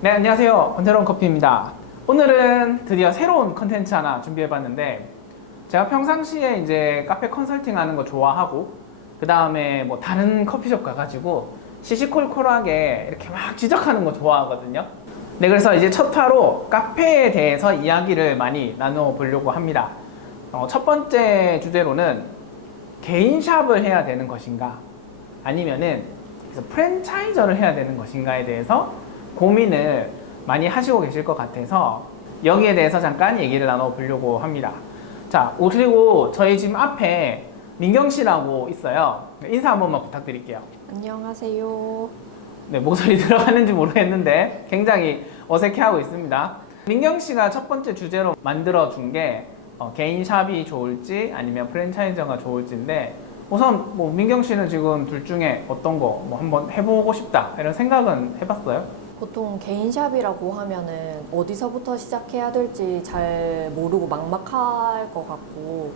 네, 안녕하세요. 권태로운 커피입니다. 오늘은 드디어 새로운 컨텐츠 하나 준비해봤는데, 제가 평상시에 이제 카페 컨설팅 하는 거 좋아하고, 그 다음에 뭐 다른 커피숍 가가지고 시시콜콜하게 이렇게 막 지적하는 거 좋아하거든요. 네, 그래서 이제 첫 화로 카페에 대해서 이야기를 많이 나눠보려고 합니다. 첫 번째 주제로는 개인 샵을 해야 되는 것인가, 아니면은 그래서 프랜차이저를 해야 되는 것인가에 대해서 고민을 많이 하시고 계실 것 같아서 여기에 대해서 잠깐 얘기를 나눠보려고 합니다. 자, 그리고 저희 지금 앞에 민경 씨라고 있어요. 인사 한 번만 부탁드릴게요. 안녕하세요. 네, 목소리 들어가는지 모르겠는데 굉장히 어색해하고 있습니다. 민경 씨가 첫 번째 주제로 만들어준 게 개인 샵이 좋을지 아니면 프랜차이저가 좋을지인데, 우선 뭐 민경 씨는 지금 둘 중에 어떤 거 뭐 한번 해보고 싶다 이런 생각은 해봤어요? 보통 개인샵이라고 하면은 어디서부터 시작해야 될지 잘 모르고 막막할 것 같고,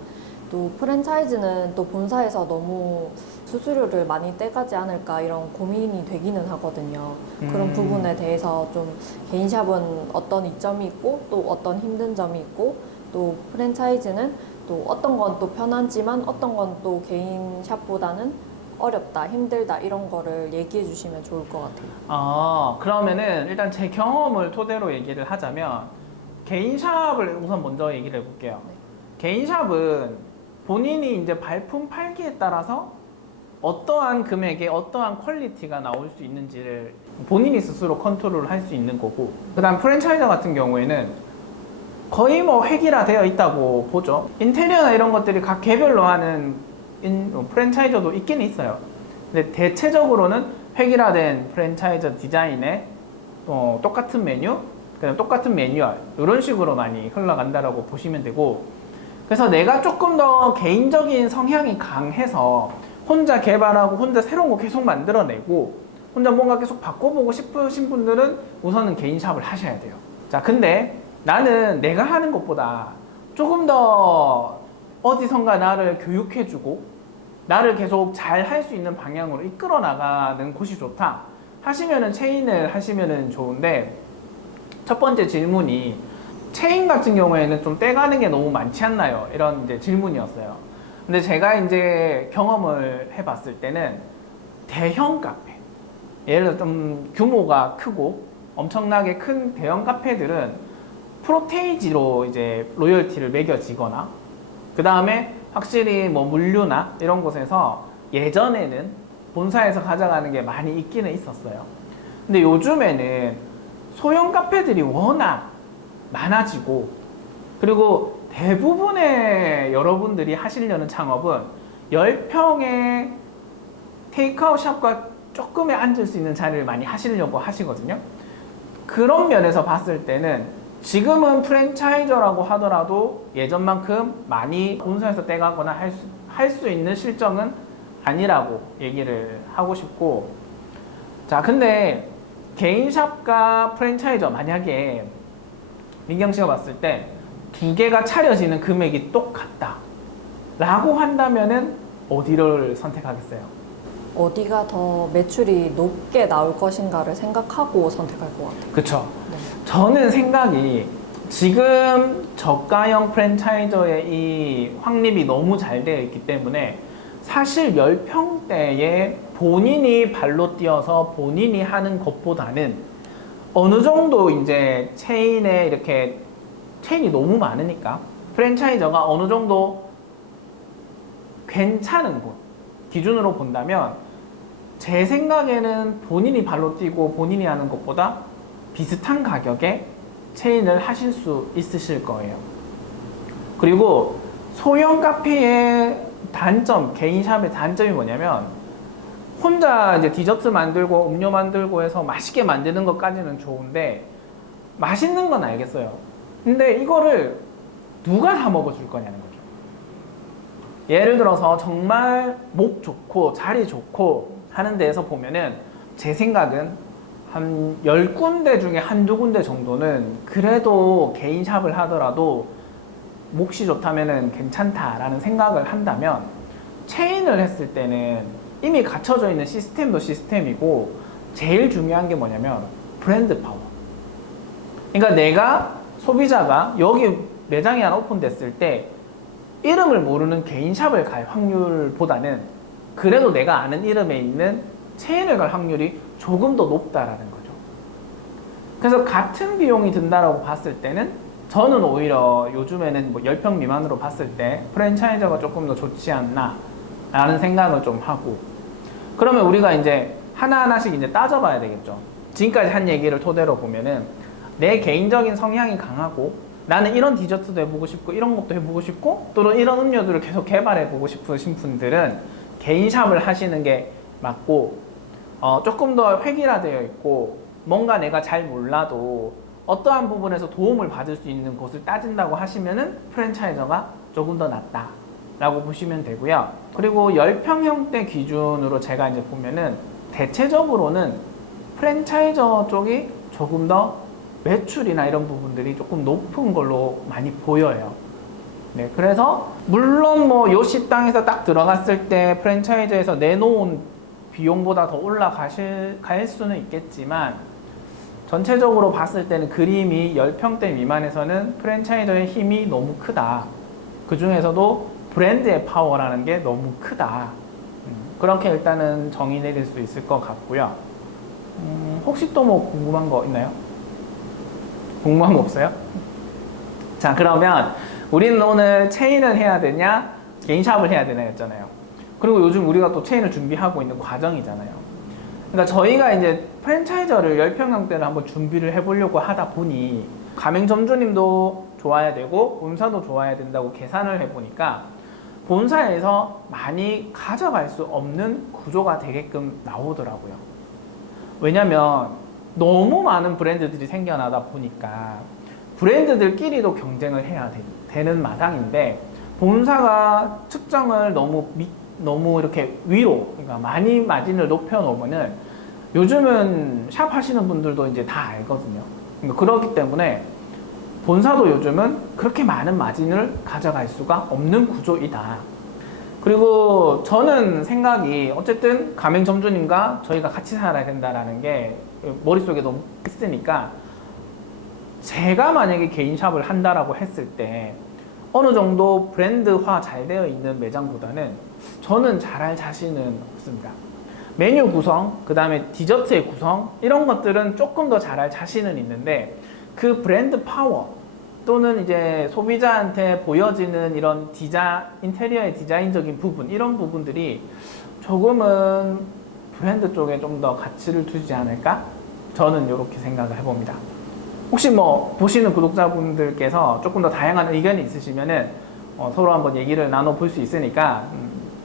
또 프랜차이즈는 또 본사에서 너무 수수료를 많이 떼가지 않을까 이런 고민이 되기는 하거든요. 그런 부분에 대해서 좀 개인샵은 어떤 이점이 있고 또 어떤 힘든 점이 있고, 또 프랜차이즈는 또 어떤 건 또 편하지만 어떤 건 또 개인샵보다는 어렵다, 힘들다 이런 거를 얘기해 주시면 좋을 것 같아요. 그러면은 일단 제 경험을 토대로 얘기를 하자면 개인 샵을 우선 먼저 얘기를 해볼게요. 네. 개인 샵은 본인이 이제 발품 팔기에 따라서 어떠한 금액에 어떠한 퀄리티가 나올 수 있는지를 본인이 스스로 컨트롤을 할 수 있는 거고, 그 다음 프랜차이저 같은 경우에는 거의 뭐 획일화되어 있다고 보죠. 인테리어나 이런 것들이 각 개별로 하는 프랜차이저도 있긴 있어요. 근데 대체적으로는 획일화된 프랜차이저 디자인에 똑같은 메뉴, 그다음 똑같은 매뉴얼 이런 식으로 많이 흘러간다라고 보시면 되고, 그래서 내가 조금 더 개인적인 성향이 강해서 혼자 개발하고 혼자 새로운 거 계속 만들어내고 혼자 뭔가 계속 바꿔보고 싶으신 분들은 우선은 개인 샵을 하셔야 돼요. 자, 근데 나는 내가 하는 것보다 조금 더 어디선가 나를 교육해주고 나를 계속 잘 할 수 있는 방향으로 이끌어 나가는 곳이 좋다 하시면은 체인을 하시면은 좋은데, 첫 번째 질문이 체인 같은 경우에는 좀 떼가는 게 너무 많지 않나요? 이런 이제 질문이었어요. 근데 제가 이제 경험을 해봤을 때는 대형 카페, 예를 들어 좀 규모가 크고 엄청나게 큰 대형 카페들은 프로테이지로 이제 로열티를 매겨지거나, 그 다음에 확실히 뭐 물류나 이런 곳에서 예전에는 본사에서 가져가는 게 많이 있기는 있었어요. 근데 요즘에는 소형 카페들이 워낙 많아지고, 그리고 대부분의 여러분들이 하시려는 창업은 10평의 테이크아웃 샵과 조금에 앉을 수 있는 자리를 많이 하시려고 하시거든요. 그런 면에서 봤을 때는 지금은 프랜차이저라고 하더라도 예전만큼 많이 본사에서 떼가거나 할 수 있는 실정은 아니라고 얘기를 하고 싶고, 자, 근데 개인샵과 프랜차이저 만약에 민경 씨가 봤을 때 두 개가 차려지는 금액이 똑같다 라고 한다면은 어디를 선택하겠어요? 어디가 더 매출이 높게 나올 것인가를 생각하고 선택할 것 같아요. 그쵸? 네. 저는 생각이 지금 저가형 프랜차이저의 이 확립이 너무 잘 되어 있기 때문에 사실 10평대에 본인이 발로 뛰어서 본인이 하는 것보다는 어느 정도 이제 체인에 이렇게 체인이 너무 많으니까 프랜차이저가 어느 정도 괜찮은 곳 기준으로 본다면 제 생각에는 본인이 발로 뛰고 본인이 하는 것보다 비슷한 가격에 체인을 하실 수 있으실 거예요. 그리고 소형 카페의 단점, 개인샵의 단점이 뭐냐면 혼자 이제 디저트 만들고 음료 만들고 해서 맛있게 만드는 것까지는 좋은데 맛있는 건 알겠어요. 근데 이거를 누가 다 먹어줄 거냐는 거죠. 예를 들어서 정말 목 좋고 자리 좋고 하는 데에서 보면은 제 생각은 한 10군데 중에 한두 군데 정도는 그래도 개인 샵을 하더라도 몫이 좋다면은 괜찮다라는 생각을 한다면, 체인을 했을 때는 이미 갖춰져 있는 시스템도 시스템이고 제일 중요한 게 뭐냐면 브랜드 파워. 그러니까 내가 소비자가 여기 매장이 하나 오픈됐을 때 이름을 모르는 개인 샵을 갈 확률보다는 그래도 내가 아는 이름에 있는 체인을 갈 확률이 조금 더 높다라는 거죠. 그래서 같은 비용이 든다라고 봤을 때는 저는 오히려 요즘에는 뭐 10평 미만으로 봤을 때 프랜차이저가 조금 더 좋지 않나 라는 생각을 좀 하고, 그러면 우리가 이제 하나하나씩 이제 따져봐야 되겠죠. 지금까지 한 얘기를 토대로 보면은 내 개인적인 성향이 강하고 나는 이런 디저트도 해보고 싶고 이런 것도 해보고 싶고 또는 이런 음료들을 계속 개발해보고 싶으신 분들은 개인 샵을 하시는 게 맞고, 조금 더 획일화되어 있고 뭔가 내가 잘 몰라도 어떠한 부분에서 도움을 받을 수 있는 곳을 따진다고 하시면은 프랜차이저가 조금 더 낫다 라고 보시면 되고요. 그리고 10평형대 기준으로 제가 이제 보면은 대체적으로는 프랜차이저 쪽이 조금 더 매출이나 이런 부분들이 조금 높은 걸로 많이 보여요. 네, 그래서 물론 뭐 요 식당에서 딱 들어갔을 때 프랜차이즈에서 내놓은 비용보다 더 갈 수는 있겠지만 전체적으로 봤을 때는 그림이 10평대 미만에서는 프랜차이저의 힘이 너무 크다. 그 중에서도 브랜드의 파워라는 게 너무 크다. 그렇게 일단은 정의 내릴 수 있을 것 같고요. 혹시 또 뭐 궁금한 거 있나요? 궁금한 거 없어요? 자, 그러면 우리는 오늘 체인을 해야 되냐 개인샵을 해야 되냐 했잖아요. 그리고 요즘 우리가 또 체인을 준비하고 있는 과정이잖아요. 그러니까 저희가 이제 프랜차이저를 10평형대를 한번 준비를 해보려고 하다 보니 가맹점주님도 좋아야 되고 본사도 좋아야 된다고 계산을 해보니까 본사에서 많이 가져갈 수 없는 구조가 되게끔 나오더라고요. 왜냐면 너무 많은 브랜드들이 생겨나다 보니까 브랜드들끼리도 경쟁을 해야 되는 마당인데 본사가 측정을 너무 이렇게 위로, 그러니까 많이 마진을 높여 놓으면은 요즘은 샵 하시는 분들도 이제 다 알거든요. 그러니까 그렇기 때문에 본사도 요즘은 그렇게 많은 마진을 가져갈 수가 없는 구조이다. 그리고 저는 생각이 어쨌든 가맹점주님과 저희가 같이 살아야 된다라는 게 머릿속에 너무 있으니까 제가 만약에 개인샵을 한다라고 했을 때 어느 정도 브랜드화 잘 되어 있는 매장보다는 저는 잘할 자신은 없습니다. 메뉴 구성, 그 다음에 디저트의 구성 이런 것들은 조금 더 잘할 자신은 있는데 그 브랜드 파워 또는 이제 소비자한테 보여지는 이런 인테리어의 디자인적인 부분 이런 부분들이 조금은 브랜드 쪽에 좀 더 가치를 두지 않을까? 저는 이렇게 생각을 해봅니다. 혹시 뭐 보시는 구독자분들께서 조금 더 다양한 의견이 있으시면은 서로 한번 얘기를 나눠볼 수 있으니까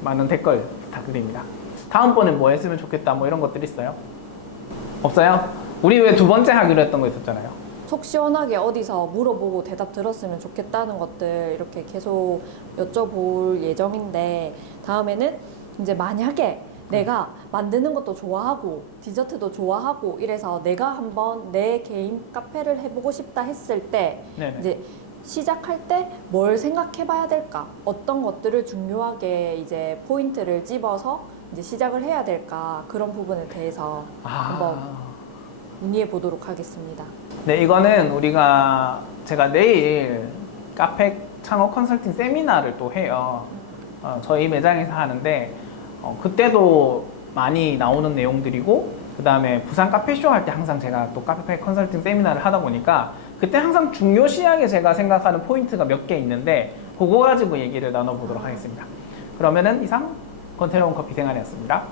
많은 댓글 부탁드립니다. 다음번엔 뭐 했으면 좋겠다 뭐 이런 것들 있어요? 없어요? 우리 왜 2번째 하기로 했던 거 있었잖아요. 속 시원하게 어디서 물어보고 대답 들었으면 좋겠다는 것들 이렇게 계속 여쭤볼 예정인데 다음에는 이제 만약에 내가 만드는 것도 좋아하고 디저트도 좋아하고 이래서 내가 한번 내 개인 카페를 해보고 싶다 했을 때 네네. 이제 시작할 때 뭘 생각해봐야 될까? 어떤 것들을 중요하게 이제 포인트를 집어서 이제 시작을 해야 될까? 그런 부분에 대해서 한번 문의해 보도록 하겠습니다. 네, 이거는 제가 내일 카페 창업 컨설팅 세미나를 또 해요. 저희 매장에서 하는데 그때도 많이 나오는 내용들이고 그 다음에 부산 카페쇼 할 때 항상 제가 또 카페 컨설팅 세미나를 하다 보니까 그때 항상 중요시하게 제가 생각하는 포인트가 몇 개 있는데 그거 가지고 얘기를 나눠보도록 하겠습니다. 그러면은 이상 권태로운 커피 생활이었습니다.